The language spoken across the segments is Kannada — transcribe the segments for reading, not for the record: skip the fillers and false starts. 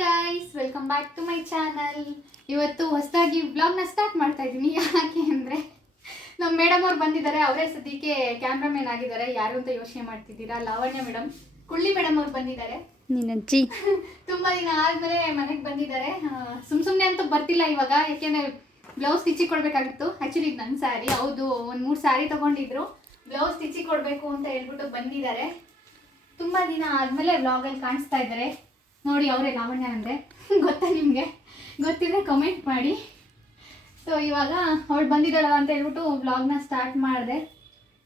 Guys, welcome back to my channel. ಇವತ್ತು ಹೊಸದಾಗಿ ವ್ಲಾಗ್ನ ಸ್ಟಾರ್ಟ್ ಮಾಡ್ತಾ ಇದ್ದೀನಿ. ಯಾಕೆ ಅಂದರೆ ನಮ್ಮ ಮೇಡಮ್ ಅವ್ರು ಬಂದಿದ್ದಾರೆ. ಅವರೇ ಸದ್ಯಕ್ಕೆ ಕ್ಯಾಮ್ರಾಮನ್ ಆಗಿದ್ದಾರೆ. ಯಾರು ಅಂತ ಯೋಚನೆ ಮಾಡ್ತಿದ್ದೀರಾ? ಲಾವಣ್ಯ ಮೇಡಮ್, ಕುಳ್ಳಿ ಮೇಡಮ್ ಅವ್ರು ಬಂದಿದ್ದಾರೆ. ನೀನಜ್ಜಿ ತುಂಬ ದಿನ ಆದಮೇಲೆ ಮನೆಗೆ ಬಂದಿದ್ದಾರೆ. ಸುಮ್ಮನೆ ಅಂತೂ ಬರ್ತಿಲ್ಲ ಇವಾಗ, ಯಾಕೆಂದರೆ ಬ್ಲೌಸ್ ಸ್ಟಿಚಿಗೆ ಕೊಡಬೇಕಾಗಿತ್ತು. ಆ್ಯಕ್ಚುಲಿ ಇದು ನನ್ನ ಸ್ಯಾರಿ. ಹೌದು, ಒಂದು 3 ಸ್ಯಾರಿ ತೊಗೊಂಡಿದ್ರು. ಬ್ಲೌಸ್ ಸ್ಟಿಚಿಗೆ ಕೊಡಬೇಕು ಅಂತ ಹೇಳ್ಬಿಟ್ಟು ಬಂದಿದ್ದಾರೆ. ತುಂಬ ದಿನ ಆದಮೇಲೆ ವ್ಲಾಗಲ್ಲಿ ಕಾಣಿಸ್ತಾ ಇದ್ದಾರೆ ನೋಡಿ. ಅವರೇ ಲಾವಣ್ಯ ಅಂದರೆ ಗೊತ್ತಾ ನಿಮಗೆ? ಗೊತ್ತಿದ್ರೆ ಕಮೆಂಟ್ ಮಾಡಿ. ಸೊ ಇವಾಗ ಅವಳು ಬಂದಿದ್ದಾಳಲ್ಲ ಅಂತ ಹೇಳ್ಬಿಟ್ಟು ವ್ಲಾಗ್ನ ಸ್ಟಾರ್ಟ್ ಮಾಡಿದೆ.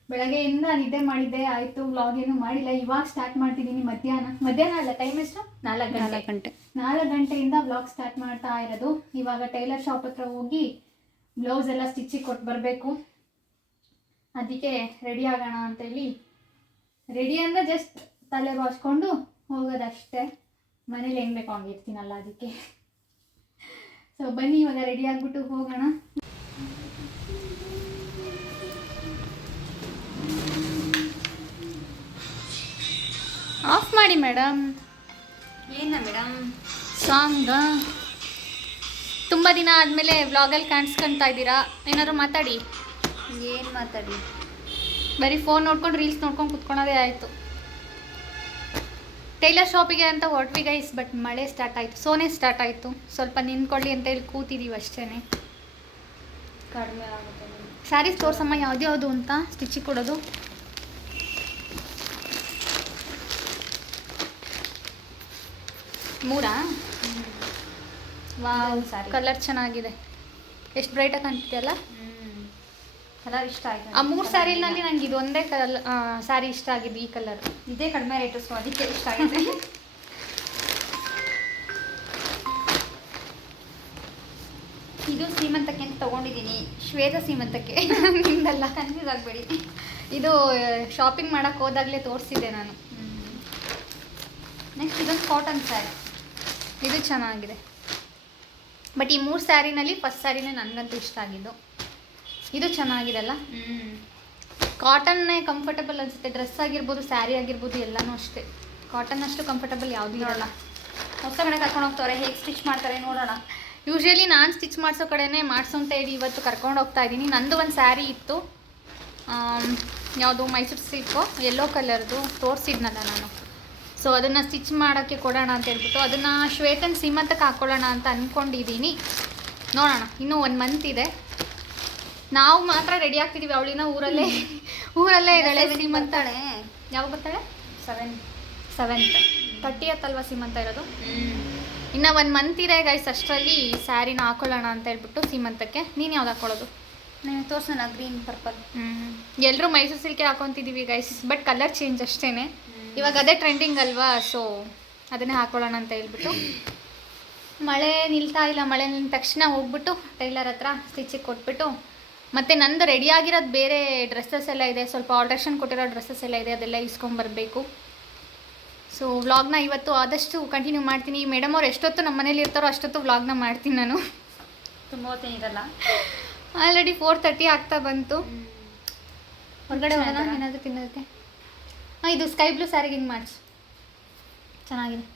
ಬೆಳಗ್ಗೆಯಿಂದ ನಿದ್ದೆ ಮಾಡಿದ್ದೆ, ಆಯಿತು ವ್ಲಾಗ್ ಏನೂ ಮಾಡಿಲ್ಲ. ಇವಾಗ ಸ್ಟಾರ್ಟ್ ಮಾಡ್ತಿದ್ದೀನಿ. ಮಧ್ಯಾಹ್ನ ಅಲ್ಲ, ಟೈಮ್ ಎಷ್ಟು? 4 ಗಂಟೆಯಿಂದ ವ್ಲಾಗ್ ಸ್ಟಾರ್ಟ್ ಮಾಡ್ತಾ ಇರೋದು. ಇವಾಗ ಟೈಲರ್ ಶಾಪ್ ಹತ್ರ ಹೋಗಿ ಬ್ಲೌಸ್ ಎಲ್ಲ ಸ್ಟಿಚಿಗೆ ಕೊಟ್ಟು ಬರಬೇಕು. ಅದಕ್ಕೆ ರೆಡಿ ಆಗೋಣ ಅಂತೇಳಿ. ರೆಡಿ ಅಂದರೆ ಜಸ್ಟ್ ತಲೆ ಬಾಚ್ಕೊಂಡು ಹೋಗೋದಷ್ಟೇ. ಮನೇಲಿ ಹೆಂಗೆ ಬೇಕು ಹಂಗಿರ್ತೀನಲ್ಲ, ಅದಕ್ಕೆ. ಸೊ ಬನ್ನಿ ಇವಾಗ ರೆಡಿ ಆಗಿಬಿಟ್ಟು ಹೋಗೋಣ. ಆಫ್ ಮಾಡಿ ಮೇಡಮ್. ಏನ ಮೇಡಮ್? ಸಾಂಗ. ತುಂಬ ದಿನ ಆದಮೇಲೆ ವ್ಲಾಗಲ್ಲಿ ಕಾಣಿಸ್ಕೊತಾ ಇದ್ದೀರಾ. ಏನಾದ್ರು ಮಾತಾಡಿ. ಏನು ಮಾತಾಡಿ? ಬರೀ ಫೋನ್ ನೋಡ್ಕೊಂಡು ರೀಲ್ಸ್ ನೋಡ್ಕೊಂಡು ಕುತ್ಕೊಳ್ಳೋದೇ ಆಯಿತು. ಟೈಲರ್ ಶಾಪಿಗೆ ಅಂತ ಹೊರಟ್ವಿ ಗೈಸ್, ಬಟ್ ಮಳೆ ಸ್ಟಾರ್ಟ್ ಆಯಿತು, ಸೋನೆ ಸ್ಟಾರ್ಟ್ ಆಯಿತು. ಸ್ವಲ್ಪ ನಿಂತ್ಕೊಳ್ಳಿ ಅಂತ ಹೇಳಿ ಕೂತಿದ್ದೀವಿ ಅಷ್ಟೇ. ಕಡಿಮೆ ಆಗುತ್ತೆ. ಸ್ಯಾರೀಸ್ ತೋರ್ಸಮ್ಮ, ಯಾವ್ದು ಅಂತ ಸ್ಟಿಚಿಗೆ ಕೊಡೋದು. ಮೂರಾ? ವಾವ್, ಕಲರ್ ಚೆನ್ನಾಗಿದೆ. ಎಷ್ಟು ಬ್ರೈಟಾಗಿ ಕಾಣ್ತಿದೆಯಲ್ಲ. ಕಲರ್ ಇಷ್ಟ ಆಯ್ತು. ಆ 3 ಸ್ಯಾರಿನಲ್ಲಿ ನನಗೆ ಇದು ಒಂದೇ ಸ್ಯಾರಿ ಇಷ್ಟ ಆಗಿದ್ದು, ಈ ಕಲರ್. ಇದೇ ಕಡಿಮೆ ರೇಟು, ಸೊ ಅದಕ್ಕೆ ಇಷ್ಟ ಆಗಿದೆ. ಇದು ಸೀಮಂತಕ್ಕೆ ಅಂತ ತೊಗೊಂಡಿದ್ದೀನಿ. ಶ್ವೇತ ಸೀಮಂತಕ್ಕೆ. ನಿಂದಲ್ಲ, ಕನ್ಫ್ಯೂಸ್ ಆಗಬೇಡಿ. ಇದು ಶಾಪಿಂಗ್ ಮಾಡೋಕ್ಕೆ ಹೋದಾಗಲೇ ತೋರಿಸಿದ್ದೆ ನಾನು. ನೆಕ್ಸ್ಟ್ ಇದೊಂದು ಕಾಟನ್ ಸ್ಯಾರಿ. ಇದು ಚೆನ್ನಾಗಿದೆ. ಬಟ್ ಈ 3 ಸ್ಯಾರಿನಲ್ಲಿ ಫಸ್ಟ್ ಸ್ಯಾರಿನೇ ನನಗಂತೂ ಇಷ್ಟ ಆಗಿದ್ದು. ಇದು ಚೆನ್ನಾಗಿದೆಲ್ಲ. ಕಾಟನ್ನೇ ಕಂಫರ್ಟಬಲ್ ಅನಿಸುತ್ತೆ. ಡ್ರೆಸ್ ಆಗಿರ್ಬೋದು, ಸ್ಯಾರಿ ಆಗಿರ್ಬೋದು, ಎಲ್ಲನೂ ಅಷ್ಟೇ. ಕಾಟನ್ ಅಷ್ಟು ಕಂಫರ್ಟಬಲ್ ಯಾವುದೂ ಇರಲ್ಲ. ಹೊಸ ಕಡೆ ಕರ್ಕೊಂಡು ಹೋಗ್ತಾರೆ, ಹೇಗೆ ಸ್ಟಿಚ್ ಮಾಡ್ತಾರೆ ನೋಡೋಣ. ಯೂಶ್ವಲಿ ನಾನು ಸ್ಟಿಚ್ ಮಾಡಿಸೋ ಕಡೆನೇ ಮಾಡಿಸೋ ಅಂತ ಹೇಳಿ ಇವತ್ತು ಕರ್ಕೊಂಡು ಹೋಗ್ತಾ ಇದ್ದೀನಿ. ನಂದು ಒಂದು ಸ್ಯಾರಿ ಇತ್ತು, ಯಾವುದು ಮೈಸೂರು ಸಿಲ್ಕು, ಯೆಲ್ಲೋ ಕಲರ್ದು ತೋರಿಸಿದ್ನಲ್ಲ ನಾನು. ಸೊ ಅದನ್ನು ಸ್ಟಿಚ್ ಮಾಡೋಕ್ಕೆ ಕೊಡೋಣ ಅಂತ ಹೇಳ್ಬಿಟ್ಟು ಅದನ್ನು ಶ್ವೇತನ್ ಸೀಮಂತಕ್ಕೆ ಹಾಕ್ಕೊಳ್ಳೋಣ ಅಂತ ಅಂದ್ಕೊಂಡಿದ್ದೀನಿ. ನೋಡೋಣ, ಇನ್ನೂ 1 ಮಂತ್ ಇದೆ. ನಾವು ಮಾತ್ರ ರೆಡಿ ಆಗ್ತಿದ್ದೀವಿ. ಅವಳಿನ ಊರಲ್ಲೇ ಇದ್ದಾಳೆ. ಸೀಮಂತಾಳೆ. ಯಾವಾಗ ಬರ್ತಾಳೆ? 7th 30th ಅಲ್ವಾ ಸೀಮಂತ ಇರೋದು. ಇನ್ನು 1 ಮಂತ್ ಇದೆ ಗೈಸ್. ಅಷ್ಟರಲ್ಲಿ ಸ್ಯಾರಿನ ಹಾಕೊಳ್ಳೋಣ ಅಂತ ಹೇಳ್ಬಿಟ್ಟು ಸೀಮಂತಕ್ಕೆ. ನೀನು ಯಾವ್ದು ಹಾಕೊಳ್ಳೋದು? ನೀವು ತೋರ್ಸೋಣ. Green purple. ಎಲ್ಲರೂ ಮೈಸೂರು ಸಿಲ್ಕೆ ಹಾಕೊತಿದ್ದೀವಿ ಗೈಸ್, ಬಟ್ ಕಲರ್ ಚೇಂಜ್ ಅಷ್ಟೇ. ಇವಾಗ ಅದೇ ಟ್ರೆಂಡಿಂಗ್ ಅಲ್ವಾ, ಸೊ ಅದನ್ನೇ ಹಾಕೊಳ್ಳೋಣ ಅಂತ ಹೇಳ್ಬಿಟ್ಟು. ಮಳೆ ನಿಲ್ತಾ ಇಲ್ಲ. ಮಳೆ ನಿಂತ ತಕ್ಷಣ ಹೋಗ್ಬಿಟ್ಟು ಟೈಲರ್ ಹತ್ರ ಸ್ಟಿಚಿಗೆ ಕೊಟ್ಬಿಟ್ಟು, ಮತ್ತು ನಂದು ರೆಡಿ ಆಗಿರೋದು ಬೇರೆ ಡ್ರೆಸ್ಸಸ್ ಎಲ್ಲ ಇದೆ, ಸ್ವಲ್ಪ ಆಲ್ಟ್ರೇಷನ್ ಕೊಟ್ಟಿರೋ ಡ್ರೆಸ್ಸಸ್ ಎಲ್ಲ ಇದೆ, ಅದೆಲ್ಲ ಇಸ್ಕೊಂಬರ್ಬೇಕು. ಸೊ ವ್ಲಾಗ್ನ ಇವತ್ತು ಆದಷ್ಟು ಕಂಟಿನ್ಯೂ ಮಾಡ್ತೀನಿ. ಮೇಡಮ್ ಅವ್ರು ಎಷ್ಟೊತ್ತು ನಮ್ಮ ಮನೇಲಿ ಇರ್ತಾರೋ ಅಷ್ಟೊತ್ತು ವ್ಲಾಗ್ನ ಮಾಡ್ತೀನಿ ನಾನು. ತುಂಬ ಹೊತ್ತೇನಿರಲ್ಲ. ಆಲ್ರೆಡಿ 4:30 ಆಗ್ತಾ ಬಂತು. ಹೊರಗಡೆ ಹೋಗೋಣ ಏನಾದರೂ ತಿನ್ನೋದಕ್ಕೆ. ಇದು ಸ್ಕೈ ಬ್ಲೂ ಸ್ಯಾರಿಗೆ ಹಿಂಗೆ ಮಾಡಿಸಿ, ಚೆನ್ನಾಗಿದೆ.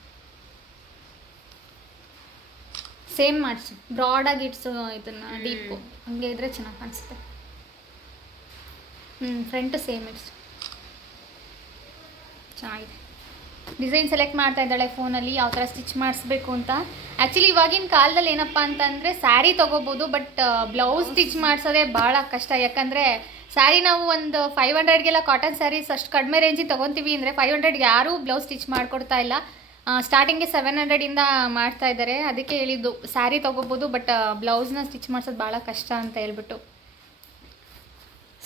ಸೇಮ್ ಮಾಡಿಸಿ, ಬ್ರಾಡಾಗಿ ಇಡ್ಸು ಇದನ್ನು, ಡೀಪು ಹಂಗೆ ಇದ್ರೆ ಚೆನ್ನಾಗಿ ಕಾಣಿಸುತ್ತೆ. ಫ್ರಂಟು ಸೇಮ್ ಇಡ್ಸು, ಚೆನ್ನಾಗಿದೆ. ಡಿಸೈನ್ ಸೆಲೆಕ್ಟ್ ಮಾಡ್ತಾ ಇದ್ದಾಳೆ ಫೋನಲ್ಲಿ, ಯಾವ ಥರ ಸ್ಟಿಚ್ ಮಾಡಿಸ್ಬೇಕು ಅಂತ. ಆ್ಯಕ್ಚುಲಿ ಇವಾಗಿನ ಕಾಲದಲ್ಲಿ ಏನಪ್ಪ ಅಂತಂದರೆ ಸ್ಯಾರಿ ತೊಗೋಬೋದು, ಬಟ್ ಬ್ಲೌಸ್ ಸ್ಟಿಚ್ ಮಾಡಿಸೋದೇ ಭಾಳ ಕಷ್ಟ. ಯಾಕಂದರೆ ಸ್ಯಾರಿ ನಾವು ಒಂದು 500ಗೆಲ್ಲ ಕಾಟನ್ ಸ್ಯಾರೀಸ್ ಅಷ್ಟು ಕಡಿಮೆ ರೇಂಜಿಗೆ ತೊಗೊತೀವಿ ಅಂದರೆ 500ಗೆ ಯಾರೂ ಬ್ಲೌಸ್ ಸ್ಟಿಚ್ ಮಾಡಿಕೊಡ್ತಾ ಇಲ್ಲ. ಸ್ಟಾರ್ಟಿಂಗ್ಗೆ 700ಇಂದ ಮಾಡ್ತಾ ಇದ್ದಾರೆ. ಅದಕ್ಕೆ ಹೇಳಿದ್ದು ಸ್ಯಾರಿ ತೊಗೋಬೋದು, ಬಟ್ ಬ್ಲೌಸ್ನ ಸ್ಟಿಚ್ ಮಾಡಿಸೋದು ಭಾಳ ಕಷ್ಟ ಅಂತ ಹೇಳ್ಬಿಟ್ಟು.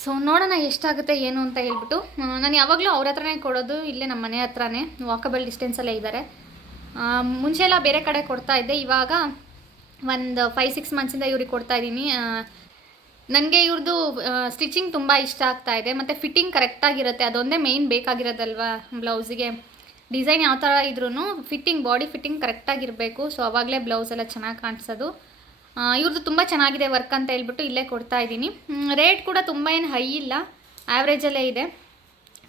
ಸೊ ನೋಡೋಣ ಎಷ್ಟಾಗುತ್ತೆ ಏನು ಅಂತ ಹೇಳ್ಬಿಟ್ಟು. ನಾನು ಯಾವಾಗಲೂ ಅವ್ರ ಹತ್ರನೇ ಕೊಡೋದು, ಇಲ್ಲೇ ನಮ್ಮ ಮನೆ ಹತ್ರನೇ, ವಾಕಬಲ್ ಡಿಸ್ಟೆನ್ಸಲ್ಲೇ ಇದ್ದಾರೆ. ಮುಂಚೆ ಎಲ್ಲ ಬೇರೆ ಕಡೆ ಕೊಡ್ತಾ ಇದ್ದೆ. ಇವಾಗ ಒಂದು 5-6 ಮಂತ್ಸಿಂದ ಇವ್ರಿಗೆ ಕೊಡ್ತಾ ಇದ್ದೀನಿ. ನನಗೆ ಇವ್ರದ್ದು ಸ್ಟಿಚಿಂಗ್ ತುಂಬ ಇಷ್ಟ ಆಗ್ತಾ ಇದೆ, ಮತ್ತು ಫಿಟ್ಟಿಂಗ್ ಕರೆಕ್ಟಾಗಿರುತ್ತೆ. ಅದೊಂದೇ ಮೇಯ್ನ್ ಬೇಕಾಗಿರೋದಲ್ವ ಬ್ಲೌಸಿಗೆ. ಡಿಸೈನ್ ಯಾವ ಥರ ಇದ್ರೂ ಫಿಟ್ಟಿಂಗ್, ಬಾಡಿ ಫಿಟ್ಟಿಂಗ್ ಕರೆಕ್ಟಾಗಿರಬೇಕು. ಸೊ ಆವಾಗಲೇ ಬ್ಲೌಸ್ ಎಲ್ಲ ಚೆನ್ನಾಗಿ ಕಾಣಿಸೋದು. ಇವ್ರದ್ದು ತುಂಬ ಚೆನ್ನಾಗಿದೆ ವರ್ಕ್ ಅಂತ ಹೇಳ್ಬಿಟ್ಟು ಇಲ್ಲೇ ಕೊಡ್ತಾ ಇದ್ದೀನಿ. ರೇಟ್ ಕೂಡ ತುಂಬ ಏನು ಹೈ ಇಲ್ಲ, ಆ್ಯಾವ್ರೇಜಲ್ಲೇ ಇದೆ,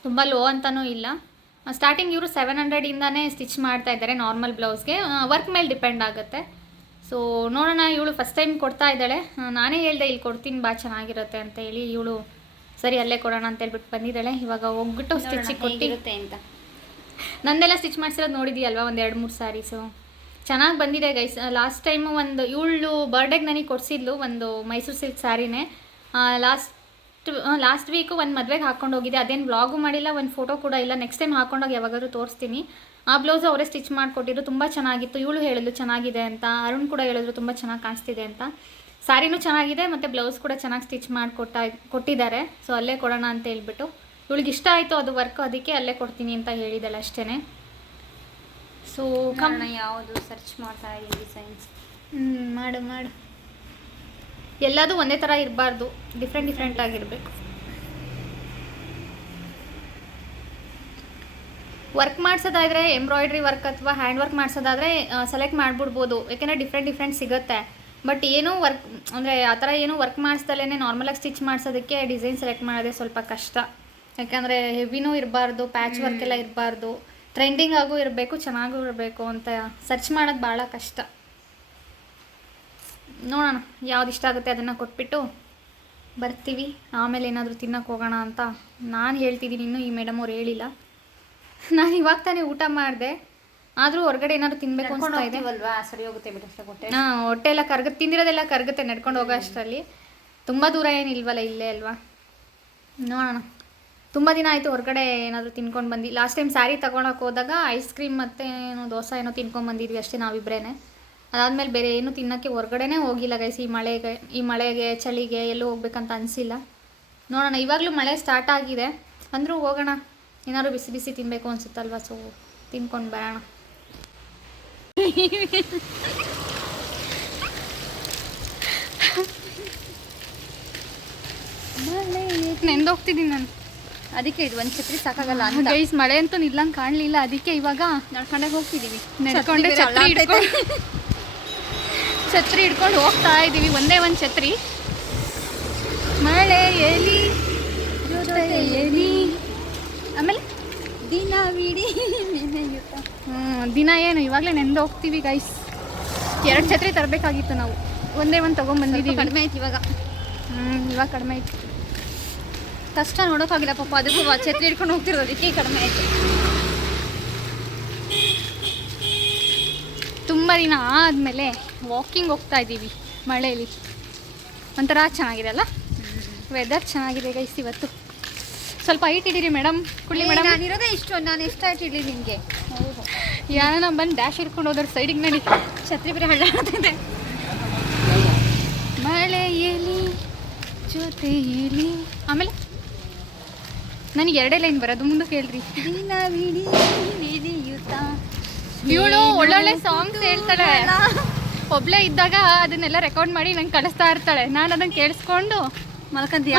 ತುಂಬ ಲೋ ಅಂತಲೂ ಇಲ್ಲ. ಸ್ಟಾರ್ಟಿಂಗ್ ಇವರು 700ಇಂದಾನೇ ಸ್ಟಿಚ್ ಮಾಡ್ತಾ ಇದ್ದಾರೆ ನಾರ್ಮಲ್ ಬ್ಲೌಸ್ಗೆ. ವರ್ಕ್ ಮೇಲೆ ಡಿಪೆಂಡ್ ಆಗುತ್ತೆ. ಸೊ ನೋಡೋಣ, ಇವಳು ಫಸ್ಟ್ ಟೈಮ್ ಕೊಡ್ತಾ ಇದ್ದಾಳೆ. ನಾನೇ ಹೇಳಿದೆ ಇಲ್ಲಿ ಕೊಡ್ತೀನಿ ಬಾ ಚೆನ್ನಾಗಿರುತ್ತೆ ಅಂತ ಹೇಳಿ. ಇವಳು ಸರಿ ಅಲ್ಲೇ ಕೊಡೋಣ ಅಂತ ಹೇಳ್ಬಿಟ್ಟು ಬಂದಿದ್ದಾಳೆ. ಇವಾಗ ಹೋಗ್ಬಿಟ್ಟು ಸ್ಟಿಚಿಗೆ ಕೊಟ್ಟಿರುತ್ತೆ ಅಂತ. ನಂದೆಲ್ಲ ಸ್ಟಿಚ್ ಮಾಡಿಸಿರೋದು ನೋಡಿದೀಯಲ್ವಾ, ಒಂದು 2-3 ಸ್ಯಾರೀಸು ಚೆನ್ನಾಗಿ ಬಂದಿದೆ ಗೈಸ್. ಲಾಸ್ಟ್ ಟೈಮು ಒಂದು ಇವಳು ಬರ್ಡೇಗೆ ನನಗೆ ಕೊಡಿಸಿದ್ಲು ಒಂದು ಮೈಸೂರು ಸಿಲ್ಕ್ ಸ್ಯಾರಿನೇ. ಲಾಸ್ಟ್ ವೀಕು ಒಂದು ಮದುವೆಗೆ ಹಾಕ್ಕೊಂಡು ಹೋಗಿದ್ದೆ. ಅದೇನು ವ್ಲಾಗು ಮಾಡಿಲ್ಲ, ಒಂದು ಫೋಟೋ ಕೂಡ ಇಲ್ಲ. ನೆಕ್ಸ್ಟ್ ಟೈಮ್ ಹಾಕ್ಕೊಂಡೋಗಿ ಯಾವಾಗಾದ್ರೂ ತೋರಿಸ್ತೀನಿ. ಆ ಬ್ಲೌಸು ಅವರೇ ಸ್ಟಿಚ್ ಮಾಡಿಕೊಟ್ಟಿದ್ರು, ತುಂಬ ಚೆನ್ನಾಗಿತ್ತು. ಇವಳು ಹೇಳಿದ್ಲು ಚೆನ್ನಾಗಿದೆ ಅಂತ, ಅರುಣ್ ಕೂಡ ಹೇಳಿದ್ರು ತುಂಬ ಚೆನ್ನಾಗಿ ಕಾಣಿಸ್ತಿದೆ ಅಂತ. ಸ್ಯಾರಿನೂ ಚೆನ್ನಾಗಿದೆ ಮತ್ತು ಬ್ಲೌಸ್ ಕೂಡ ಚೆನ್ನಾಗಿ ಸ್ಟಿಚ್ ಕೊಟ್ಟಿದ್ದಾರೆ. ಸೊ ಅಲ್ಲೇ ಕೊಡೋಣ ಅಂತ ಹೇಳ್ಬಿಟ್ಟು ಇವಳಿಗೆ ಇಷ್ಟ ಆಯಿತು ಅದು ವರ್ಕ್, ಅದಕ್ಕೆ ಅಲ್ಲೇ ಕೊಡ್ತೀನಿ ಅಂತ ಹೇಳಿದ್ದಾಳೆ ಅಷ್ಟೇ. ಸೊ ಯಾವುದು ಸರ್ಚ್ ಮಾಡ್ತಾ ಇದ್ದೀನಿ ಡಿಸೈನ್ಸ್. ಮಾಡು ಎಲ್ಲದೂ ಒಂದೇ ಥರ ಇರಬಾರ್ದು, ಡಿಫ್ರೆಂಟ್ ಆಗಿರಬೇಕು. ವರ್ಕ್ ಮಾಡಿಸೋದಾದರೆ ಎಂಬ್ರಾಯ್ಡ್ರಿ ವರ್ಕ್ ಅಥವಾ ಹ್ಯಾಂಡ್ ವರ್ಕ್ ಮಾಡಿಸೋದಾದರೆ ಸೆಲೆಕ್ಟ್ ಮಾಡಿಬಿಡ್ಬೋದು, ಯಾಕೆಂದರೆ ಡಿಫ್ರೆಂಟ್ ಸಿಗುತ್ತೆ. ಬಟ್ ಏನೂ ವರ್ಕ್ ಅಂದರೆ ಆ ಥರ ಏನೂ ವರ್ಕ್ ಮಾಡಿಸ್ದಲೇ ನಾರ್ಮಲಾಗಿ ಸ್ಟಿಚ್ ಮಾಡಿಸೋದಕ್ಕೆ ಡಿಸೈನ್ ಸೆಲೆಕ್ಟ್ ಮಾಡೋದೇ ಸ್ವಲ್ಪ ಕಷ್ಟ. ಯಾಕಂದರೆ ಹೆವಿನೂ ಇರಬಾರ್ದು, ಪ್ಯಾಚ್ ವರ್ಕ್ ಎಲ್ಲ ಇರಬಾರ್ದು, ಟ್ರೆಂಡಿಂಗ್ ಆಗೂ ಇರಬೇಕು, ಚೆನ್ನಾಗೂ ಇರಬೇಕು ಅಂತ ಸರ್ಚ್ ಮಾಡೋದು ಭಾಳ ಕಷ್ಟ. ನೋಡೋಣ ಯಾವ್ದು ಇಷ್ಟ ಆಗುತ್ತೆ ಅದನ್ನು ಕೊಟ್ಬಿಟ್ಟು ಬರ್ತೀವಿ. ಆಮೇಲೆ ಏನಾದರೂ ತಿನ್ನೋಕೆ ಹೋಗೋಣ ಅಂತ ನಾನು ಹೇಳ್ತಿದ್ದೀನಿ. ಇನ್ನೂ ಈ ಮೇಡಮ್ ಅವ್ರು ಹೇಳಿಲ್ಲ. ನಾನು ಇವಾಗ ತಾನೇ ಊಟ ಮಾಡಿದೆ, ಆದರೂ ಹೊರಗಡೆ ಏನಾದರೂ ತಿನ್ನಬೇಕು ಅನಿಸ್ತಾ ಇದೆ. ಸರಿ ಹೋಗುತ್ತೆ ಬಿಟ್ಟು ಕೊಟ್ಟೆ. ಹೊಟ್ಟೆ ಎಲ್ಲ ತಿಂದಿರೋದೆಲ್ಲ ಕರಗುತ್ತೆ ನಡ್ಕೊಂಡು ಹೋಗೋ ಅಷ್ಟರಲ್ಲಿ. ತುಂಬ ದೂರ ಏನಿಲ್ವಲ್ಲ, ಇಲ್ಲೇ ಅಲ್ವಾ. ನೋಡೋಣ, ತುಂಬ ದಿನ ಆಯಿತು ಹೊರಗಡೆ ಏನಾದರೂ ತಿನ್ಕೊಂಡು ಬಂದು. ಲಾಸ್ಟ್ ಟೈಮ್ ಸ್ಯಾರಿ ತೊಗೊಳಕ್ಕೆ ಹೋದಾಗ ಐಸ್ ಕ್ರೀಮ್ ಮತ್ತು ಏನೋ ದೋಸೆ ಏನೋ ತಿನ್ಕೊಂಡು ಬಂದಿದ್ವಿ ಅಷ್ಟೇ ನಾವಿಬ್ಬರೇ. ಅದಾದಮೇಲೆ ಬೇರೆ ಏನೂ ತಿನ್ನೋಕ್ಕೆ ಹೊರಗಡೆನೇ ಹೋಗಿಲ್ಲ ಗೈಸ್. ಈ ಮಳೆಗೆ ಚಳಿಗೆ ಎಲ್ಲೂ ಹೋಗ್ಬೇಕಂತ ಅನಿಸಿಲ್ಲ. ನೋಡೋಣ, ಇವಾಗಲೂ ಮಳೆ ಸ್ಟಾರ್ಟ್ ಆಗಿದೆ ಅಂದರೂ ಹೋಗೋಣ. ಏನಾದ್ರು ಬಿಸಿ ತಿನ್ನಬೇಕು ಅನಿಸುತ್ತಲ್ವ, ಸೊ ತಿನ್ಕೊಂಡು ಬರೋಣ. ನೆಂದೋಗ್ತಿದ್ದೀನಿ ನಾನು, ಅದಕ್ಕೆ ಇದು ಒಂದು ಛತ್ರಿ ಸಾಕಾಗಲ್ಲ ಅಂತ ಗೈಸ್. ಮಳೆ ಅಂತೂ ನಿಲ್ಲಂಗೆ ಕಾಣಲಿಲ್ಲ, ಅದಕ್ಕೆ ಇವಾಗ ನಡ್ಕೊಂಡೇ ಹೋಗ್ತಿದ್ದೀವಿ. ನಡ್ಕೊಂಡೆ ಛತ್ರಿ ಹಿಡ್ಕೊಂಡು ಹೋಗ್ತಾ ಇದ್ದೀವಿ. ಒಂದೇ ಒಂದು ಛತ್ರಿ. ಮಳೆ ಎಲಿ ಜೊತೆಯಲ್ಲಿ ಆಮೇಲೆ ದಿನ ಏನು ಇವಾಗಲೇ ನೆಂದು ಹೋಗ್ತೀವಿ ಗೈಸ್. 2 ಛತ್ರಿ ತರಬೇಕಾಗಿತ್ತು ನಾವು, ಒಂದೇ ಒಂದು ತೊಗೊಂಡ್ಬಂದಿದ್ದೀವಿ. ಕಡಿಮೆ ಆಯ್ತು ಇವಾಗ. ಇವಾಗ ಕಡಿಮೆ ಆಯ್ತು. ಕಷ್ಟ ನೋಡೋಕ್ಕಾಗಿಲ್ಲ ಪಾಪ, ಅದಕ್ಕೂ ಛತ್ರಿ ಹಿಡ್ಕೊಂಡು ಹೋಗ್ತಿರೋದಕ್ಕೆ ಕಡಿಮೆ ಆಯಿತು. ತುಂಬ ದಿನ ಆದಮೇಲೆ ವಾಕಿಂಗ್ ಹೋಗ್ತಾ ಇದ್ದೀವಿ ಮಳೆಯಲ್ಲಿ. ಒಂಥರ ಚೆನ್ನಾಗಿದೆ ಅಲ್ಲ, ವೆದರ್ ಚೆನ್ನಾಗಿದೆ ಗೈಸ್ ಇವತ್ತು. ಸ್ವಲ್ಪ ಹೈಟ್ ಇಡೀರಿ ಮೇಡಮ್. ಕುಳ್ಳಿ ಮೇಡಮ್, ನಾನಿರೋದೇ ಇಷ್ಟು, ನಾನು ಎಷ್ಟು ಹೈಟ್ ಇಡಲಿ ನಿಮಗೆ? ಯಾರನ್ನ ಬಂದು ಡ್ಯಾಶ್ ಹಿಡ್ಕೊಂಡು ಹೋದ್ರೆ ಸೈಡಿಗೆ ನಡಿ. ಛತ್ರಿ ಬೇರೆ ಹಳ್ಳಾಡ್ತಿದೆ. ಮಳೆಯಲ್ಲಿ ಜೊತೆಯಲ್ಲಿ ಆಮೇಲೆ ನನಗೆ 2 ಲೈನ್ ಬರೋದು, ಮುಂದಕ್ಕೆ ಹೇಳ್ರಿ. ಇವಳು ಒಳ್ಳೊಳ್ಳೆ ಸಾಂಗ್ಸ್ ಹೇಳ್ತಾಳೆ. ಒಬ್ಳೇ ಇದ್ದಾಗ ಅದನ್ನೆಲ್ಲ ರೆಕಾರ್ಡ್ ಮಾಡಿ ನಂಗೆ ಕಳಿಸ್ತಾ ಇರ್ತಾಳೆ. ನಾನು ಅದನ್ನು ಕೇಳಿಸ್ಕೊಂಡು ಮಲ್ಕಂತೀಯ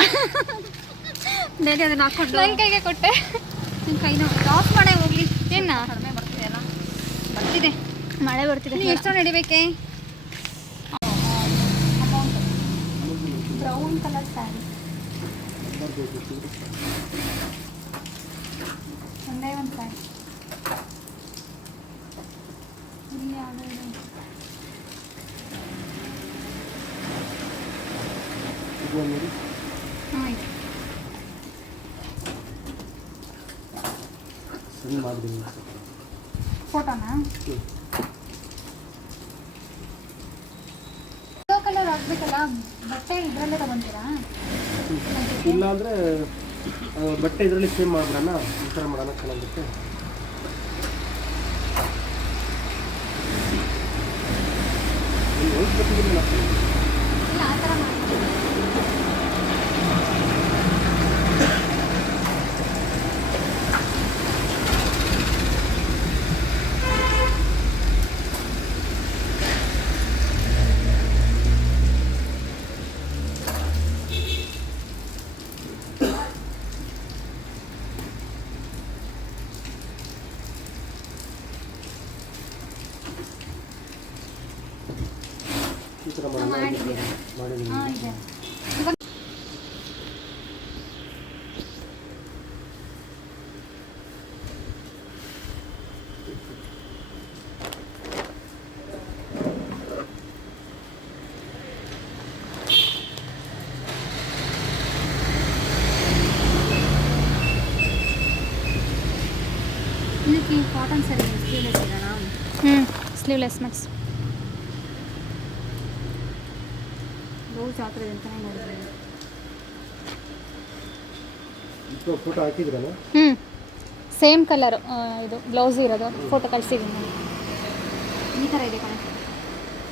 ಬೇರೆ ಅದನ್ನು ಹಾಕ್ಕೊಂಡು ನನ್ನ ಕೈಗೆ ಕೊಟ್ಟೆ. ನಿಮ್ಮ ಕೈನ ಆಫ್ ಮಾಡೇ ಹೋಗ್ಲಿ. ಏನ ಕಡಿಮೆ ಬರ್ತಿದೆ ಅಲ್ಲ? ಬರ್ತಿದೆ, ಮಳೆ ಬರ್ತಿದೆ. ನೀವು ಎಷ್ಟು ನಡಿಬೇಕೆ? ಬ್ರೌನ್ ಕಲರ್ ಸ್ಯಾರಿ, ಒಂದೇ ಒಂದು ಸ್ಯಾರಿ. ಇಲ್ಲಿ ಯಾವುದೋ ಆಯ್ತು. ಫೋಟೋನಾ? ಕಲರ್ ಹಾಕ್ಬೇಕಲ್ಲ, ಬಟ್ಟೆ ಇದರಲ್ಲೇ ತಗೊಂತೀರಾ? ಇಲ್ಲ ಅಂದರೆ ಬಟ್ಟೆ ಇದರಲ್ಲಿ ಸೇಮ್ ಮಾಡೋಣ, ಈ ಥರ ಮಾಡೋಣ, ಚೆನ್ನಾಗಿರುತ್ತೆ. ಇಲ್ಲ ಆ ಥರ ಮಾಡಿ. ಈ ಥರ ಮಾಡೋಣ, ಮಾಡಿ. ಹಾಂ ಇದೆ. Sleeveless mats. ಬ್ಲೌಸ್ ಯಾವ ಥರ ಇದೆ ಅಂತಲೇ ನೋಡಿದ್ರೆ ಫೋಟೋ ಹಾಕಿದ್ರಲ್ಲ? ಸೇಮ್ ಕಲರು ಇದು ಬ್ಲೌಸ್ ಇರೋದು, ಫೋಟೋ ಕಳಿಸಿದ್ದೀನಿ ನೋಡಿ. ಈ ಥರ ಇದೆ ಕಣೆ,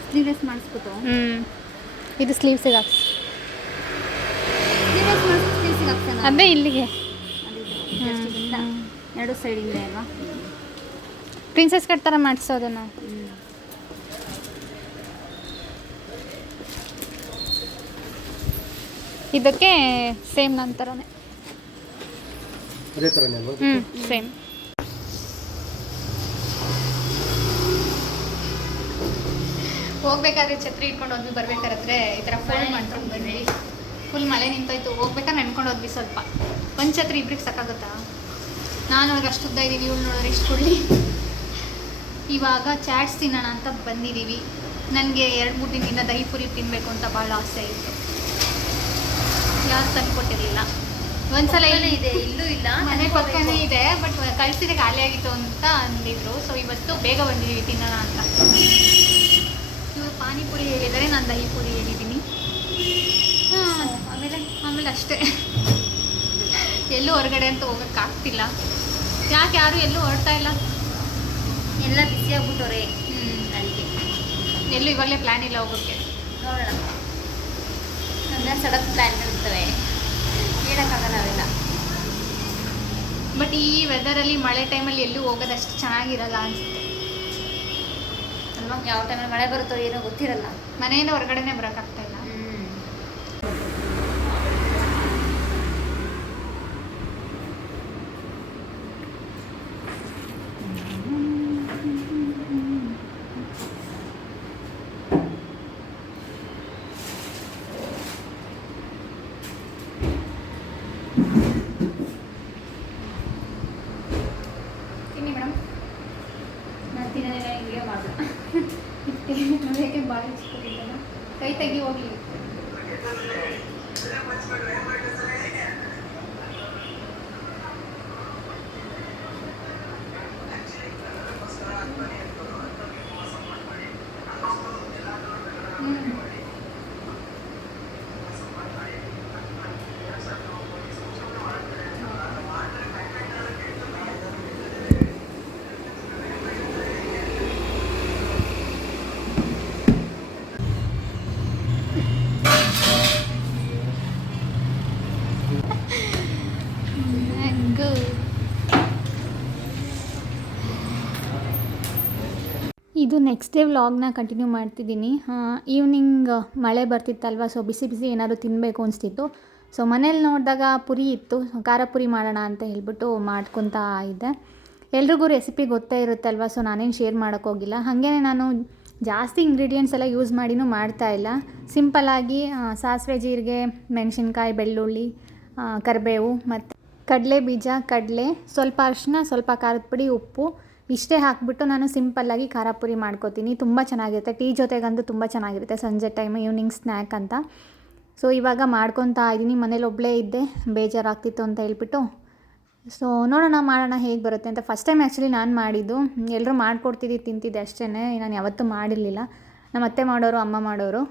ಸ್ಲೀವ್ಲೆಸ್ ಮಾಡಿಸ್ಬಿಟ್ಟು ಇದು ಸ್ಲೀವ್ಸಿಗೆ ಹಾಕ್ಸಿ. ಸ್ಲೀವ್ಲೆಸ್ ಮಾಡಿಸ್ಬಿಟ್ಟು ಸ್ಲೀವ್ಸಿಗೆ ಹಾಕ್ತಾನೆ ಅದೇ ಇಲ್ಲಿಗೆ ಜಸ್ಟ್ ಇದರಿಂದ ಎರಡು ಸೈಡಿಂದ ಅಲ್ವಾ? ಪ್ರಿನ್ಸೆಸ್ ಕಟ್ ಥರ ಮಾಡಿಸೋದು ನಾವು. ಇದಕ್ಕೆ ಸೇಮ್ ನನ್ನ ಥರನೇ. ಅದೇ ಥರನೇ ಅಲ್ವಾ? ಸೇಮ್. ಹೋಗ್ಬೇಕಾದ್ರೆ ಛತ್ರಿ ಇಟ್ಕೊಂಡು ಹೋದ್ವಿ, ಬರ್ಬೇಕಾದ್ರೆ ಈ ಥರ ಫೋಲ್ಡ್ ಮಾಡ್ಕೊಂಡು ಬಂದ್ವಿ. ಫುಲ್ ಮಳೆ ನಿಂತೋಯ್ತು. ಹೋಗ್ಬೇಕಾದ್ರೆ ನೆನ್ಕೊಂಡು ಹೋದ್ವಿ ಸ್ವಲ್ಪ. ಒಂದು ಛತ್ರಿ ಇಬ್ರಿಗೆ ಸಾಕಾಗುತ್ತಾ? ನಾನು ನೋಡಿದ್ರೆ ಅಷ್ಟು ಉದ್ದ ಇದ್ದೀನಿ, ಇವಳು ನೋಡಿದ್ರೆ ಎಷ್ಟು ಕೊಡಲಿ. ಇವಾಗ ಚಾಟ್ಸ್ ತಿನ್ನೋಣ ಅಂತ ಬಂದಿದ್ದೀವಿ. ನನಗೆ 2-3 ದಿನದಿಂದ ದಹಿ ಪುರಿ ತಿನ್ನಬೇಕು ಅಂತ ಭಾಳ ಆಸೆ ಇತ್ತು. ಯಾರು ತಂದು ಕೊಟ್ಟಿರಲಿಲ್ಲ. ಒಂದ್ಸಲ ಇದೆ, ಇಲ್ಲೂ ಇಲ್ಲ, ಮನೆ ಪಕ್ಕನೇ ಇದೆ, ಬಟ್ ಕಳಿಸಿದೆ ಖಾಲಿ ಆಗಿತ್ತು ಅಂತ ಅಂದಿದ್ರು. ಸೊ ಇವತ್ತು ಬೇಗ ಬಂದಿದ್ದೀವಿ ತಿನ್ನೋಣ ಅಂತ. ಇವರು ಪಾನಿಪುರಿ ಹೇಳಿದರೆ, ನಾನು ದಹಿ ಪುರಿ ಹೇಳಿದ್ದೀನಿ. ಆಮೇಲೆ ಅಷ್ಟೇ, ಎಲ್ಲೂ ಹೊರಗಡೆ ಅಂತ ಹೋಗೋಕ್ಕಾಗ್ತಿಲ್ಲ. ಯಾಕೆ ಯಾರು ಎಲ್ಲೂ ಹೊರಡ್ತಾ ಇಲ್ಲ, ಎಲ್ಲ ಬಿಸಿ ಆಗ್ಬಿಟ್ಟವ್ರೆ. ಅದಕ್ಕೆ ಎಲ್ಲೂ ಇವಾಗಲೇ ಪ್ಲ್ಯಾನ್ ಇಲ್ಲ ಹೋಗೋಕ್ಕೆ. ನೋಡೋಣ, ನನ್ನ ಸಡಕ್ ಪ್ಲ್ಯಾನ್ ಇರ್ತವೆ, ಹೇಳೋಕ್ಕಾಗಲ್ಲ ಅವೆಲ್ಲ. ಬಟ್ ಈ ವೆದರಲ್ಲಿ ಮಳೆ ಟೈಮಲ್ಲಿ ಎಲ್ಲೂ ಹೋಗೋದಷ್ಟು ಚೆನ್ನಾಗಿರಲ್ಲ ಅನಿಸುತ್ತೆ ಅಲ್ವಾ? ಯಾವ ಟೈಮಲ್ಲಿ ಮಳೆ ಬರುತ್ತೋ ಏನೋ ಗೊತ್ತಿರಲ್ಲ. ಮನೆಯಿಂದ ಹೊರಗಡೆನೇ ಬರೋಕ್ಕಾಗ್ತಾ ಇಲ್ಲ. ಮೇಡಮ್ ನಾನು ತಿನ್ನೋದಿಲ್ಲ, ವಿಡಿಯೋ ಮಾಡಲ್ಲ. ನೋಡೋಕ್ಕೆ ಭಾಳ ಚಿಕ್ಕದಿದ್ದಲ್ಲ, ಕೈ ತೆಗಿ ಹೋಗ್ಲಿ. ಇದು ನೆಕ್ಸ್ಟ್ ಡೇ ವ್ಲಾಗ್ನ ಕಂಟಿನ್ಯೂ ಮಾಡ್ತಿದ್ದೀನಿ. ಈವ್ನಿಂಗ್ ಮಳೆ ಬರ್ತಿತ್ತಲ್ವ, ಸೊ ಬಿಸಿ ಬಿಸಿ ಏನಾದರೂ ತಿನ್ನಬೇಕು ಅನಿಸ್ತಿತ್ತು. ಸೊ ಮನೇಲಿ ನೋಡಿದಾಗ ಪುರಿ ಇತ್ತು, ಖಾರ ಪುರಿ ಮಾಡೋಣ ಅಂತ ಹೇಳ್ಬಿಟ್ಟು ಮಾಡ್ಕೊತಾ ಇದ್ದೆ. ಎಲ್ರಿಗೂ ರೆಸಿಪಿ ಗೊತ್ತೇ ಇರುತ್ತಲ್ವ, ಸೊ ನಾನೇನು ಶೇರ್ ಮಾಡೋಕ್ಕೋಗಿಲ್ಲ. ಹಾಗೇ ನಾನು ಜಾಸ್ತಿ ಇಂಗ್ರೀಡಿಯೆಂಟ್ಸ್ ಎಲ್ಲ ಯೂಸ್ ಮಾಡಿನೂ ಮಾಡ್ತಾಯಿಲ್ಲ. ಸಿಂಪಲ್ಲಾಗಿ ಸಾಸಿವೆ, ಜೀರಿಗೆ, ಮೆಣಸಿನ್ಕಾಯಿ, ಬೆಳ್ಳುಳ್ಳಿ, ಕರಿಬೇವು ಮತ್ತು ಕಡಲೆ ಬೀಜ, ಕಡಲೆ, ಸ್ವಲ್ಪ ಅರಿಶಿನ, ಸ್ವಲ್ಪ ಖಾರದ ಪುಡಿ, ಉಪ್ಪು ಇಷ್ಟೇ ಹಾಕಿಬಿಟ್ಟು ನಾನು ಸಿಂಪಲ್ಲಾಗಿ ಖಾರ ಪುರಿ ಮಾಡ್ಕೋತೀನಿ. ತುಂಬ ಚೆನ್ನಾಗಿರುತ್ತೆ, ಟೀ ಜೊತೆಗಂತೂ ತುಂಬ ಚೆನ್ನಾಗಿರುತ್ತೆ, ಸಂಜೆ ಟೈಮ್ ಈವ್ನಿಂಗ್ ಸ್ನ್ಯಾಕ್ ಅಂತ. ಸೊ ಇವಾಗ ಮಾಡ್ಕೊತಾ ಇದ್ದೀನಿ. ಮನೇಲಿ ಒಬ್ಬಳೇ ಇದ್ದೆ, ಬೇಜಾರಾಗ್ತಿತ್ತು ಅಂತ ಹೇಳ್ಬಿಟ್ಟು. ಸೊ ನೋಡೋಣ, ಮಾಡೋಣ ಹೇಗೆ ಬರುತ್ತೆ ಅಂತ. ಫಸ್ಟ್ ಟೈಮ್ ಆ್ಯಕ್ಚುಲಿ ನಾನು ಮಾಡಿದ್ದು. ಎಲ್ಲರೂ ಮಾಡ್ಕೊಡ್ತಿದ್ದು ತಿಂತಿದ್ದೆ ಅಷ್ಟೇ, ನಾನು ಯಾವತ್ತೂ ಮಾಡಿರಲಿಲ್ಲ. ನಮ್ಮ ಅತ್ತೆ ಮಾಡೋರು, ಅಮ್ಮ ಮಾಡೋರು.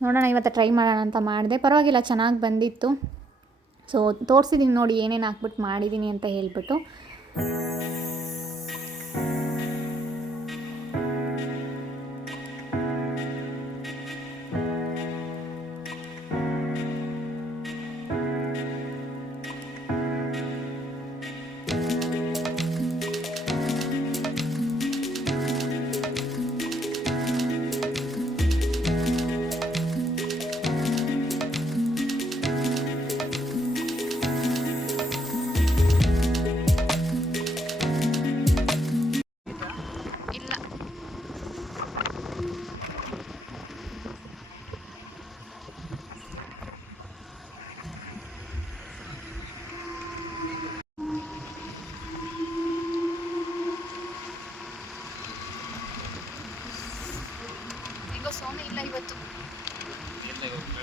ನೋಡೋಣ ಇವತ್ತು ಟ್ರೈ ಮಾಡೋಣ ಅಂತ ಮಾಡಿದೆ. ಪರವಾಗಿಲ್ಲ, ಚೆನ್ನಾಗಿ ಬಂದಿತ್ತು. ಸೊ ತೋರಿಸಿದ್ದೀನಿ ನೋಡಿ ಏನೇನು ಹಾಕ್ಬಿಟ್ಟು ಮಾಡಿದ್ದೀನಿ ಅಂತ ಹೇಳ್ಬಿಟ್ಟು. ಸೋಮೆ ಇಲ್ಲ ಇವತ್ತು.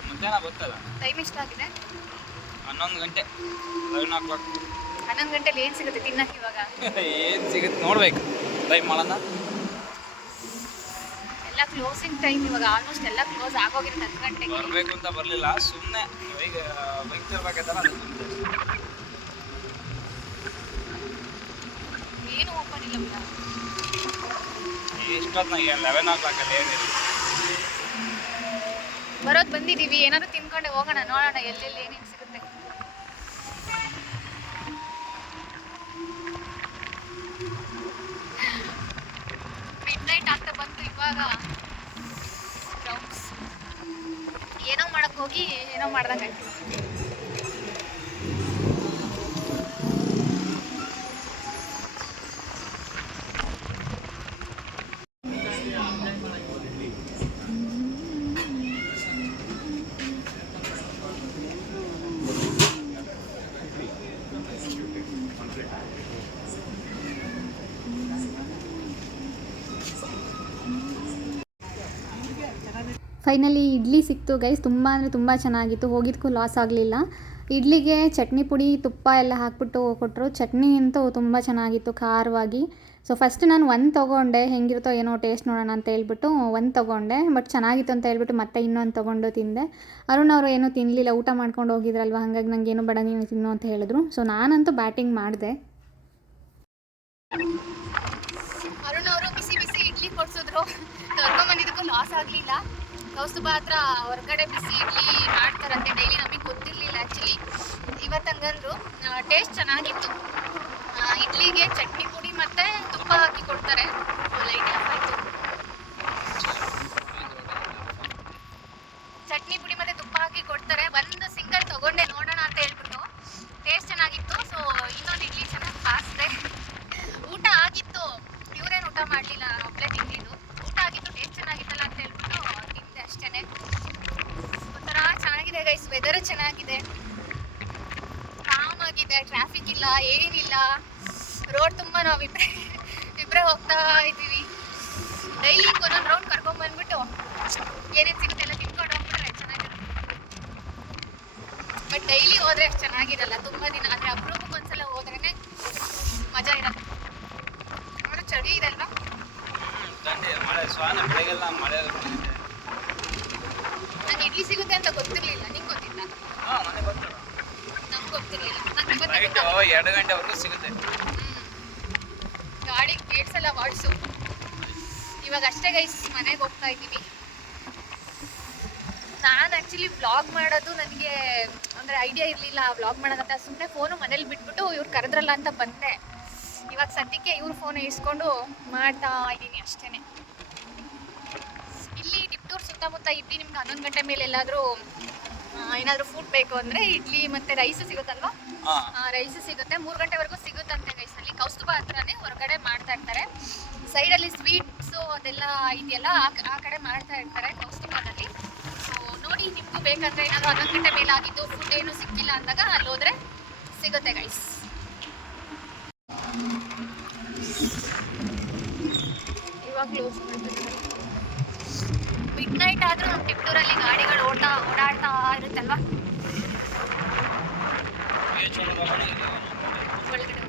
ಮಧ್ಯಾಹ್ನ ಬರ್ತಲ್ಲ. ಟೈಮ್ ಎಷ್ಟಾಗಿದೆ? 11 ಗಂಟೆ, 11 o'clock. 11 ಗಂಟೆಲಿ ಏನು ಸಿಗುತ್ತೆ ತಿನ್ನಕ್ಕೆ ಇವಾಗ? ಏನು ಸಿಗುತ್ತೆ ನೋಡ್ಬೇಕು, ಟೈಮ್ ಮಾಡೋಣ. ಎಲ್ಲ ಕ್ಲೋಸಿಂಗ್ ಟೈಮ್ ಇವಾಗ ಆಲ್ಮೋಸ್ಟ್ ಎಲ್ಲ ಕ್ಲೋಸ್ ಆಗೋಗಿರುತ್ತೆ 10 ಗಂಟೆಗೆ. ಬರಬೇಕು ಅಂತ ಬರಲಿಲ್ಲ, ಸುಮ್ಮನೆ ಈಗ ಬೈಕ್ ತರಬೇಕಂತಲ್ಲ ಅದು ಬಂದೆ. ಏನು ಓಪನ್ ಇಲ್ಲ. ಇಷ್ಟೊತ್ತಿನಾಗ 11 o'clock ಏನಿಲ್ಲ. ಬರೋದು ಬಂದಿದ್ದೀವಿ, ಏನಾದ್ರು ತಿನ್ಕೊಂಡೆ ಹೋಗೋಣ, ನೋಡೋಣ ಎಲ್ಲೆಲ್ಲಿ ಏನೇನು ಸಿಗುತ್ತೆ. ಮಿಡ್ ನೈಟ್ ಆಗ್ತಾ ಬಂತು ಇವಾಗ. ರೌಂಡ್ಸ್ ಏನೋ ಮಾಡಕ್ ಹೋಗಿ ಏನೋ ಮಾಡ್ದಂಗೆ ಆಯ್ತು. ಫೈನಲಿ ಇಡ್ಲಿ ಸಿಕ್ತು ಗೈಸ್. ತುಂಬ ಅಂದರೆ ತುಂಬ ಚೆನ್ನಾಗಿತ್ತು, ಹೋಗಿದ್ದಕ್ಕೂ ಲಾಸ್ ಆಗಲಿಲ್ಲ. ಇಡ್ಲಿಗೆ ಚಟ್ನಿ ಪುಡಿ ತುಪ್ಪ ಎಲ್ಲ ಹಾಕ್ಬಿಟ್ಟು ಕೊಟ್ಟರು. ಚಟ್ನಿ ಅಂತೂ ತುಂಬ ಚೆನ್ನಾಗಿತ್ತು ಖಾರವಾಗಿ. ಸೊ ಫಸ್ಟ್ ನಾನು ಒಂದು ತೊಗೊಂಡೆ, ಹೆಂಗಿರುತ್ತೋ ಏನೋ ಟೇಸ್ಟ್ ನೋಡೋಣ ಅಂತ ಹೇಳ್ಬಿಟ್ಟು ಒಂದು ತೊಗೊಂಡೆ. ಬಟ್ ಚೆನ್ನಾಗಿತ್ತು ಅಂತ ಹೇಳ್ಬಿಟ್ಟು ಮತ್ತೆ ಇನ್ನೊಂದು ತೊಗೊಂಡು ತಿಂದೆ. ಅರುಣ್ ಅವರು ಏನೂ ತಿನ್ನಲಿಲ್ಲ, ಊಟ ಮಾಡ್ಕೊಂಡು ಹೋಗಿದ್ರಲ್ವ, ಹಾಗಾಗಿ ನನಗೆ ಏನು ಬೇಡ ನೀನು ತಿನ್ನು ಅಂತ ಹೇಳಿದ್ರು. ಸೊ ನಾನಂತೂ ಬ್ಯಾಟಿಂಗ್ ಮಾಡಿದೆ. ಅರುಣ್ ಅವರು ಬಿಸಿ ಬಿಸಿ ಇಡ್ಲಿ ಕೊಡ್ಸಿದ್ರು, ಕರ್ಕೊಂಬಂದಿದ್ದಕ್ಕೂ ಲಾಸ್ ಆಗಲಿಲ್ಲ. ಕೌಸ್ತುಭಾ ಹತ್ರ ಹೊರಗಡೆ ಬಿಸಿ ಇಡ್ಲಿ ಮಾಡ್ತಾರಂತೆ ಡೈಲಿ, ನಮಗೆ ಗೊತ್ತಿರಲಿಲ್ಲ ಆ್ಯಕ್ಚುಲಿ. ಇವತ್ತು ಹಂಗಂದ್ರು. ಟೇಸ್ಟ್ ಚೆನ್ನಾಗಿತ್ತು. ಇಡ್ಲಿಗೆ ಚಟ್ನಿ ಪುಡಿ ಮತ್ತು ತುಪ್ಪ ಹಾಕಿ ಕೊಡ್ತಾರೆ. ಲೈಟ್ ಆಫ್ ಆಯಿತು. ಚಟ್ನಿ ಪುಡಿ ಮತ್ತು ತುಪ್ಪ ಹಾಕಿ ಕೊಡ್ತಾರೆ. ಒಂದು ಸಿಂಗಲ್ ತೊಗೊಂಡೆ ನೋಡೋಣ ಅಂತ ಹೇಳ್ಬಿಟ್ಟು. ಟೇಸ್ಟ್ ಚೆನ್ನಾಗಿತ್ತು. ಸೊ ಇನ್ನೊಂದು ಇಡ್ಲಿ ಚೆನ್ನಾಗಿ ಕಾಸ್ದೆ. ಊಟ ಆಗಿತ್ತು, ಇವರೇನು ಊಟ ಮಾಡಲಿಲ್ಲ, ಒಬ್ಬಳೇ ತಿಂದಿದ್ದು. ಊಟ ಆಗಿತ್ತು, ಟೇಸ್ಟ್ ಚೆನ್ನಾಗಿತ್ತಲ್ಲ ಅಂತ ಹೇಳ್ಬಿಟ್ಟು ತಿಂದೆ ಅಷ್ಟೇ. ಒಂಥರ ಚೆನ್ನಾಗಿದೆ ಗೈಸ್, ವೆದರು ಚೆನ್ನಾಗಿದೆ, ಕಾಮ್ ಆಗಿದೆ, ಟ್ರಾಫಿಕ್ ಇಲ್ಲ, ಏನಿಲ್ಲ. ರೋಡ್ ತುಂಬ ನಾವು ಇಬ್ಬರೇ ಹೋಗ್ತಾ ಇದ್ದೀವಿ. ಡೈಲಿ ಒಂದೊಂದು ರೌಂಡ್ ಕರ್ಕೊಂಡ್ಬಂದ್ಬಿಟ್ಟು ಏನೇನು ಸಿಗುತ್ತೆ ಎಲ್ಲ ತಿನ್ಕೊಂಡು ಹೋಗ್ಬಿಟ್ರೆ ಚೆನ್ನಾಗಿರುತ್ತೆ. ಬಟ್ ಡೈಲಿ ಹೋದರೆ ಅಷ್ಟು ಚೆನ್ನಾಗಿರಲ್ಲ, ತುಂಬ ದಿನ ಅಂದರೆ ಅಪರೂಪಕ್ಕೆ ಒಂದ್ಸಲ ಹೋದ್ರೇ ಮಜಾ ಇರುತ್ತೆ. ಅವರು ಚಳಿ ಇದೆ ಅಲ್ವಾ? ಥಂಡಿ ಮಳೆ ಸ್ವಾನ ಬೆಳಗ್ಗೆಲ್ಲ ಮಳೆ ನಂಗೆ ಇಡ್ಲಿ ಸಿಗುತ್ತೆ ಅಂತ ಗೊತ್ತಿರಲಿಲ್ಲ. ನಿಂಗೆ ಗೊತ್ತಿಲ್ಲ? ಹಾಂ ಮನೆ ಬರ್ತಾಳೆ. ನಂಗೆ ಗೊತ್ತಿರಲಿಲ್ಲ. ನಂಗೆ ನೈಟು 2 ಗಂಟೆವರೆಗೂ ಸಿಗುತ್ತೆ. ಗಾಡಿ ಗೇಟ್ಸ್ ಎಲ್ಲ ವಾಡ್ಸು. ಇವಾಗ ಅಷ್ಟೇ ಗೈಸ್, ಮನೆಗೆ ಹೋಗ್ತಾ ಇದ್ದೀವಿ. ನಾನು ಆ್ಯಕ್ಚುಲಿ ವ್ಲಾಗ್ ಮಾಡೋದು ನನಗೆ ಅಂದರೆ ಐಡಿಯಾ ಇರಲಿಲ್ಲ ವ್ಲಾಗ್ ಮಾಡೋದಂತ. ಸುಮ್ಮನೆ ಫೋನು ಮನೇಲಿ ಬಿಟ್ಬಿಟ್ಟು ಇವ್ರು ಕರೆದ್ರಲ್ಲ ಅಂತ ಬಂದೆ. ಇವಾಗ ಸದ್ಯಕ್ಕೆ ಇವ್ರ ಫೋನ್ ಇಸ್ಕೊಂಡು ಮಾಡ್ತಾ ಇದ್ದೀನಿ ಅಷ್ಟೇ. ಇಲ್ಲಿ ಟಿಪ್ಟೂರ್ ಸುತ್ತಮುತ್ತ ಇದ್ದು ನಿಮ್ಗೆ 11 ಗಂಟೆ ಮೇಲೆ ಎಲ್ಲಾದರೂ ಏನಾದರೂ ಫುಡ್ ಬೇಕು ಅಂದರೆ ಇಡ್ಲಿ ಮತ್ತು ರೈಸು ಸಿಗುತ್ತಲ್ವ? ರೈಸು ಸಿಗುತ್ತೆ. 3 ಗಂಟೆವರೆಗೂ ಸಿಗುತ್ತಂತೆ ಗೈಸಲ್ಲಿ. ಕೌಸ್ತುಭಾ ಹತ್ರನೇ ಹೊರಗಡೆ ಮಾಡ್ತಾ ಇರ್ತಾರೆ. ಸೈಡಲ್ಲಿ ಸ್ವೀಟ್ಸು ಅದೆಲ್ಲ ಇದೆಯಲ್ಲ, ಆ ಕಡೆ ಮಾಡ್ತಾ ಇರ್ತಾರೆ ಕೌಸ್ತುಭಾದಲ್ಲಿ. ಸೊ ನೋಡಿ, ನಿಮಗೂ ಬೇಕಂದರೆ ಏನಾದರೂ 11 ಗಂಟೆ ಮೇಲೆ ಆಗಿದ್ದು ಫುಡ್ ಏನೂ ಸಿಕ್ಕಿಲ್ಲ ಅಂದಾಗ ಅಲ್ಲಿ ಹೋದರೆ ಸಿಗುತ್ತೆ ಗೈಸ್. ಇವಾಗ ಕ್ಲೋಸ್ ಮಾಡ್ತಾರೆ. ಮಿಡ್ ನೈಟ್ ಆದರೂ ನಮ್ಮ ಟಿಪ್ಟೂರಲ್ಲಿ ಗಾಡಿಗಳು ಓಡಾಡ್ತಾ ಇರುತ್ತಲ್ವ, ಒಳಗಡೆ